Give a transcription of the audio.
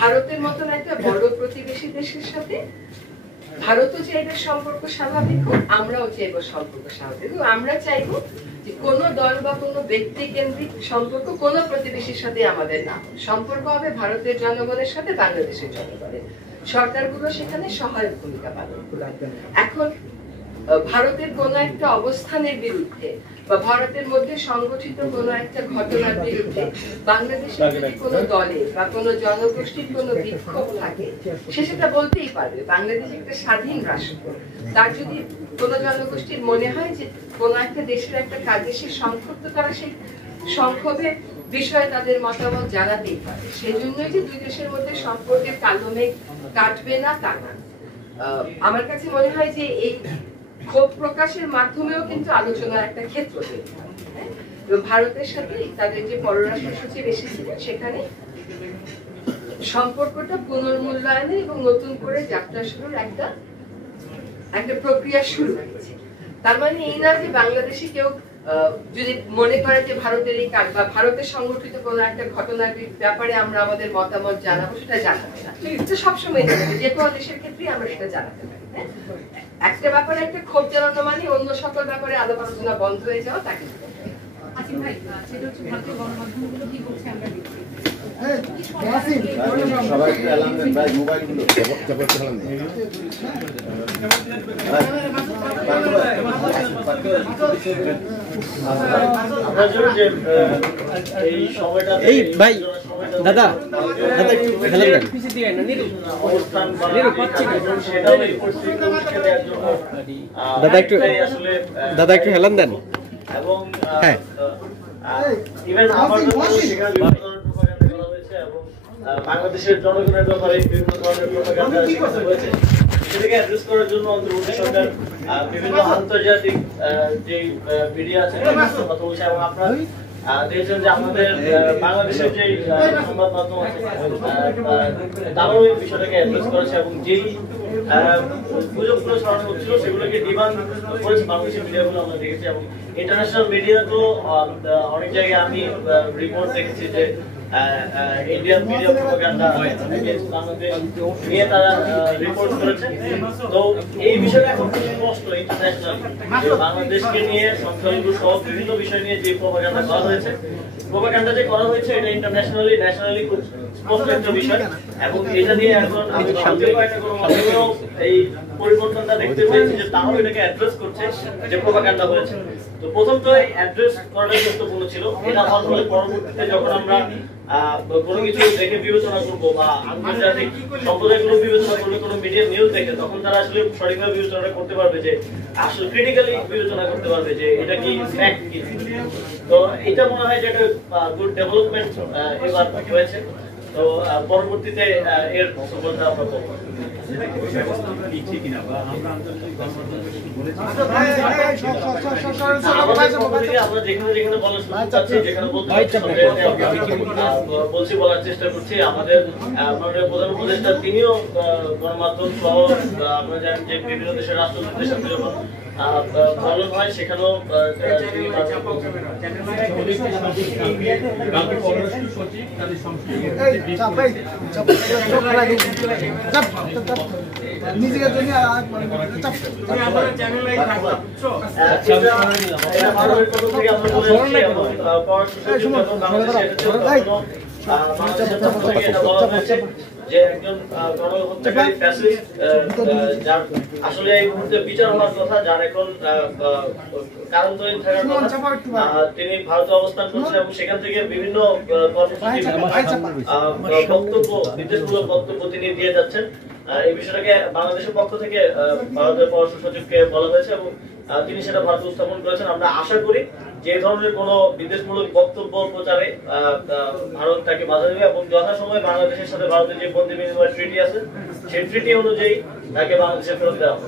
ভারতের মতন একটা বড় প্রতিবেশী দেশের সাথে ভারতও চাইবে সম্পর্ক স্বাভাবিক হোক, আমরাও চাইবো সম্পর্ক স্বাভাবিক হোক। আমরা চাইবো যে কোনো দল বা কোনো ব্যক্তি কেন্দ্রিক সম্পর্ক কোনো প্রতিবেশীর সাথে আমাদের না, সম্পর্ক হবে ভারতের জনগণের সাথে বাংলাদেশের জনগণের। সরকারগুলো সেখানে সহায়ক ভূমিকা পালন করবে। এখন ভারতের কোনো একটা অবস্থানের বিরুদ্ধে বা ভারতের মধ্যে সংগঠিত কোনো একটা ঘটনার বিরুদ্ধে বাংলাদেশের যদি কোনো দলে বা কোনো জনগোষ্ঠীর কোনো বিক্ষোভ থাকে, সে সেটা বলতেই পারবে। বাংলাদেশ একটা স্বাধীন রাষ্ট্র, তার যদি কোনো জনগোষ্ঠীর মনে হয় যে কোনো একটা দেশের একটা কাজে সে সংক্ষুব্ধ, তারা সেই সংক্ষোভের বিষয়ে তাদের মতামত জানাতেই পারে। সেই জন্যই যে দুই দেশের মধ্যে সম্পর্কের কালো মেঘ কাটবে না তা না। আমার কাছে মনে হয় যে এই ক্ষোভ প্রকাশের মাধ্যমেও কিন্তু আলোচনার একটা ক্ষেত্র তৈরি হয়। ভারতের সাথে তাদের যে পররাষ্ট্র সচিব এসেছিলেন, সেখানে সম্পর্কটা পুনর্মূল্যায়নের এবং নতুন করে যাত্রা শুরুর একটা প্রক্রিয়া শুরু হয়েছে। তার মানে এই না যে বাংলাদেশে কেউ যদি মনে করে যে ভারতের এই কাজ বা ভারতের সংগঠিত কোনো একটা ঘটনার ব্যাপারে আমরা আমাদের মতামত জানাবো, সেটা জানাবে না। এটা সবসময় জানাবে, যে কোনো দেশের ক্ষেত্রেই আমরা সেটা জানাতে পারি। একটা ব্যাপারে একটা ক্ষোভ জানানো মানে অন্য সকল ব্যাপারে আলাপ আলোচনা বন্ধ হয়ে যাওয়া, তাকে এই ভাই দাদা দাদা একটু হেলান দেন। এবং বাংলাদেশের জনগণের ব্যাপারে বিভিন্ন ধরনের প্রোপাগান্ডা হয়েছে, সেটাকে অ্যাড্রেস করার জন্য অন্তর্বর্তী সরকার বিভিন্ন আন্তর্জাতিক যে মিডিয়া আছে কথা বলছে। এবং আপনারা দেখেছেন যে আমাদের বাংলাদেশের যে সংবাদ মাধ্যম আছে তারাও এই বিষয়টাকে অ্যাড্রেস করেছে এবং যেই গুজবগুলো ছড়ানো হচ্ছিল সেগুলোকে ডিমান্ড করেছে বাংলাদেশের মিডিয়াগুলো আমরা দেখেছি। এবং ইন্টারন্যাশনাল মিডিয়া তো অনেক জায়গায় আমি রিপোর্ট দেখেছি যে ইন্ডিয়ান মিডিয়া প্রোপাগান্ডা বাংলাদেশ নিয়ে তারা রিপোর্ট করেছে। তো এই বিষয়টা এখন খুব স্পষ্ট ইন্টারন্যাশনাল, বাংলাদেশকে নিয়ে সংখ্যালঘু সহ বিভিন্ন বিষয় নিয়ে যে প্রোপাগান্ডা করা হয়েছে, প্রোপাগান্ডা যে করা হয়েছে এটা ইন্টারন্যাশনালি ন্যাশনালি খুব স্পষ্ট একটা বিষয়। এবং এটা নিয়ে এখন আমি এই পরিবর্তনটা দেখতে পেয়েছি যে তারাও এটাকে অ্যাড্রেস করছে যে প্রোপাগান্ডা হয়েছে। তো প্রথম তো এই অ্যাড্রেস করাটা গুরুত্বপূর্ণ ছিল। এটা হওয়ার ফলে পরবর্তীতে যখন আমরা কোনো কিছু দেখে বিবেচনা করবো বা আন্তর্জাতিক সম্প্রদায়গুলো বিবেচনা করবে কোনো মিডিয়া নিউজ দেখে, তখন তারা আসলে সঠিকভাবে বিবেচনাটা করতে পারবে, যে আসলে ক্রিটিক্যালি বিবেচনা করতে পারবে যে এটা কি ফ্যাক্ট কি। তো এটা মনে হয় যে একটা গুড ডেভেলপমেন্ট এবার হয়েছে। তো পরবর্তীতে এর সফলতা আমরা পাবো। আমরা যেখানে যেখানে বলার সুযোগ পাচ্ছি, যেখানে বলছি বলার চেষ্টা করছি। আমাদের প্রধান উপদেষ্টা তিনিও গণমাধ্যম সহ আমরা জানেন যে বিভিন্ন দেশের রাষ্ট্রদূতদের সাথে যখন বলন হয় সেখানেও যে একজন গণহত্যাকারী ফ্যাসিস্ট যার আসলে এই মুহূর্তে বিচার হওয়ার কথা, যার এখন কারান্তরীণ থাকার কথা, তিনি ভারতে অবস্থান করছেন এবং সেখান থেকে বিভিন্ন কর্মসূচি বক্তব্য, নির্দেশমূলক বক্তব্য তিনি দিয়ে যাচ্ছেন। এই বিষয়টাকে বাংলাদেশের পক্ষ থেকে ভারতের পররাষ্ট্র সচিবকে বলা হয়েছে এবং তিনি সেটা ভারতে উপস্থাপন করেছেন। আমরা আশা করি যে ধরনের কোনো বিদ্বেষমূলক বক্তব্য প্রচারে ভারত তাকে বাধা দেবে এবং যথাসময়ে বাংলাদেশের সাথে ভারতের যে বন্দি বিনিময় ট্রিটি আছে সেই ট্রিটি অনুযায়ী তাকে বাংলাদেশে ফেরত দেওয়া হবে।